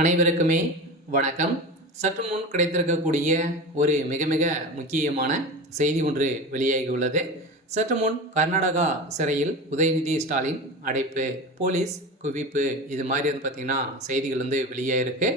அனைவருக்குமே வணக்கம். சற்று முன் கிடைத்திருக்கக்கூடிய ஒரு மிக மிக முக்கியமான செய்தி ஒன்று வெளியாகியுள்ளது. சற்று முன் கர்நாடகா சிறையில் உதயநிதி ஸ்டாலின் அடைப்பு, போலீஸ் குவிப்பு, இது மாதிரி பார்த்தீங்கன்னா செய்திகள் வெளியாகிருக்கு.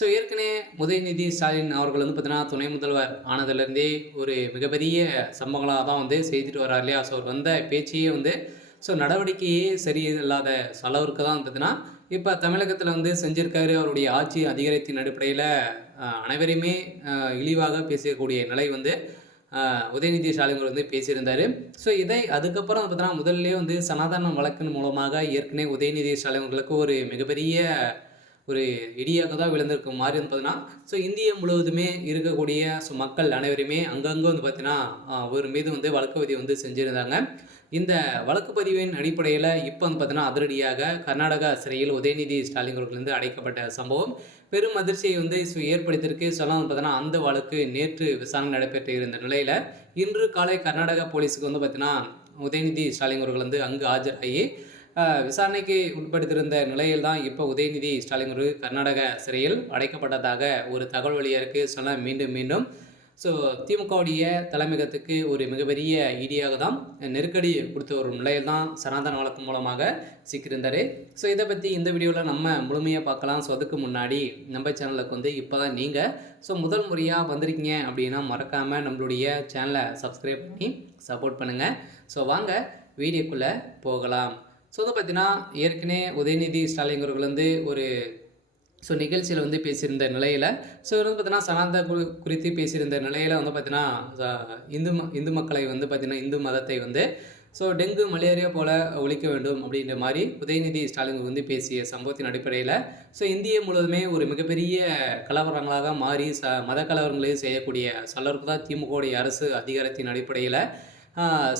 ஸோ ஏற்கனவே உதயநிதி ஸ்டாலின் அவர்கள் பார்த்தீங்கன்னா துணை முதல்வர் ஆனதுலேருந்தே ஒரு மிகப்பெரிய சம்பவங்களாக தான் செய்துட்டு வர்றார் இல்லையா? ஸோ அவர் வந்த பேச்சையே ஸோ நடவடிக்கையே சரியில்லாத அளவிற்கு தான் பார்த்தீங்கன்னா இப்போ தமிழகத்தில் செஞ்சிருக்காரு. அவருடைய ஆட்சி அதிகாரத்தின் அடிப்படையில் அனைவரையுமே இழிவாக பேசக்கூடிய நிலை உதயநிதி ஸ்டாலின் பேசியிருந்தார். ஸோ இதை அதுக்கப்புறம் பார்த்தீங்கன்னா முதல்ல சனாதன வழக்கின் மூலமாக ஏற்கனவே உதயநிதி ஸ்டாலின் அவர்களுக்கு ஒரு மிகப்பெரிய ஒரு இடியாக தான் விழுந்திருக்கும் மாதிரி பார்த்தீங்கன்னா ஸோ இந்தியா முழுவதுமே இருக்கக்கூடிய மக்கள் அனைவருமே அங்கங்கே பார்த்தீங்கன்னா அவர் மீது வழக்கு பதிவு செஞ்சுருந்தாங்க. இந்த வழக்கு பதிவின் அடிப்படையில் இப்போ பார்த்தீங்கன்னா அதிரடியாக கர்நாடகா சிறையில் உதயநிதி ஸ்டாலின் அவர்கள் அடைக்கப்பட்ட சம்பவம் பெரும் அதிர்ச்சியை ஏற்படுத்தியிருக்கு. சொல்லலாம் பார்த்தீங்கன்னா அந்த வழக்கு நேற்று விசாரணை நடைபெற்று இருந்த நிலையில் இன்று காலை கர்நாடகா போலீஸுக்கு பார்த்தீங்கன்னா உதயநிதி ஸ்டாலின் அவர்கள் அங்கு ஆஜராகி விசாரணைக்கு உட்படுத்தியிருந்த நிலையில் தான் இப்போ உதயநிதி ஸ்டாலின் அவர்கள் கர்நாடக சிறையில் அடைக்கப்பட்டதாக ஒரு தகவல் வெளியாக இருக்குது. சொன்னால் மீண்டும் மீண்டும் ஸோ திமுகவுடைய தலைமையகத்துக்கு ஒரு மிகப்பெரிய ஈடியாக தான் நெருக்கடி கொடுத்த ஒரு நிலையில் தான் சனாதன வழக்கு மூலமாக சிக்கியிருந்தார். ஸோ இதை பற்றி இந்த வீடியோவில் நம்ம முழுமையாக பார்க்கலாம். ஸோ அதுக்கு முன்னாடி நம்ம சேனலுக்கு இப்போ தான் நீங்கள் முதல் முறையாக வந்திருக்கீங்க அப்படின்னா மறக்காமல் நம்மளுடைய சேனலை சப்ஸ்கிரைப் பண்ணி சப்போர்ட் பண்ணுங்கள். ஸோ வாங்க வீடியோக்குள்ளே போகலாம். ஸோ பார்த்தீங்கன்னா ஏற்கனவே உதயநிதி ஸ்டாலின் அவர்கள் ஒரு நிகழ்ச்சியில் பேசியிருந்த நிலையில் பார்த்தீங்கன்னா சனாதன குறித்து பேசியிருந்த நிலையில் பார்த்தீங்கன்னா இந்து மக்களை பார்த்தீங்கன்னா இந்து மதத்தை டெங்கு மலேரியா போல் ஒழிக்க வேண்டும் அப்படின்ற மாதிரி உதயநிதி ஸ்டாலின் பேசிய சம்பவத்தின் அடிப்படையில் இந்தியா முழுவதுமே ஒரு மிகப்பெரிய கலவரங்களாக மாறி மத கலவரங்களையும் செய்யக்கூடிய சொல்லருக்கு தான் திமுகவுடைய அரசு அதிகாரத்தின் அடிப்படையில்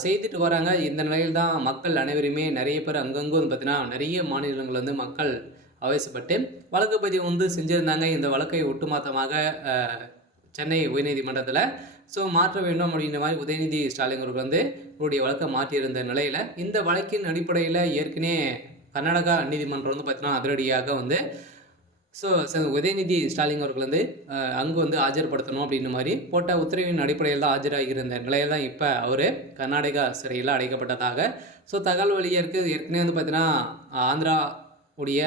செய்துட்டு வராங்க. இந்த நிலையில் தான் மக்கள் அனைவருமே நிறைய பேர் அங்கங்கே பார்த்தீங்கன்னா நிறைய மாநிலங்கள் மக்கள் ஆவேசப்பட்டு வழக்கு பதிவு செஞ்சுருந்தாங்க. இந்த வழக்கை ஒட்டுமொத்தமாக சென்னை உயர்நீதிமன்றத்தில் மாற்ற வேண்டும் அப்படின்ற மாதிரி உதயநிதி ஸ்டாலின் அவர்கள் இவருடைய வழக்கை மாற்றியிருந்த நிலையில் இந்த வழக்கின் அடிப்படையில் ஏற்கனவே கர்நாடகா நீதிமன்றம் பார்த்தீங்கன்னா அதிரடியாக உதயநிதி ஸ்டாலின் அவர்கள் அங்கு ஆஜர்படுத்தணும் அப்படின்ற மாதிரி போட்ட உத்தரவின் அடிப்படையில் தான் ஆஜராகி இருந்த நிலையில் தான் இப்போ அவர் கர்நாடகா சிறையில் அடைக்கப்பட்டதாக தகவல் வழியாக இருக்குது. ஏற்கனவே பார்த்தீங்கன்னா ஆந்திரா உடைய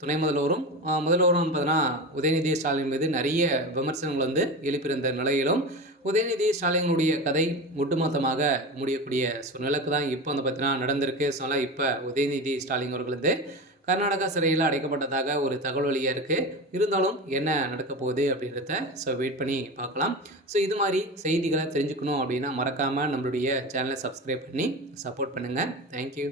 துணை முதல்வரும் பார்த்தீங்கன்னா உதயநிதி ஸ்டாலின் மீது நிறைய விமர்சனங்கள் எழுப்பியிருந்த நிலையிலும் உதயநிதி ஸ்டாலினுடைய கதை ஒட்டுமொத்தமாக முடியக்கூடிய சூழ்நிலைக்கு தான் இப்போ பார்த்தீங்கன்னா நடந்திருக்கு. இப்போ உதயநிதி ஸ்டாலின் அவர்கள் கர்நாடகா சிறையில் அடைக்கப்பட்டதாக ஒரு தகவல் வழியாக இருக்குது. இருந்தாலும் என்ன நடக்க போகுது அப்படின்றத வெயிட் பண்ணி பார்க்கலாம். இது மாதிரி செய்திகளை தெரிஞ்சுக்கணும் அப்படின்னா மறக்காமல் நம்மளுடைய சேனலை சப்ஸ்கிரைப் பண்ணி சப்போர்ட் பண்ணுங்கள். தேங்க்யூ.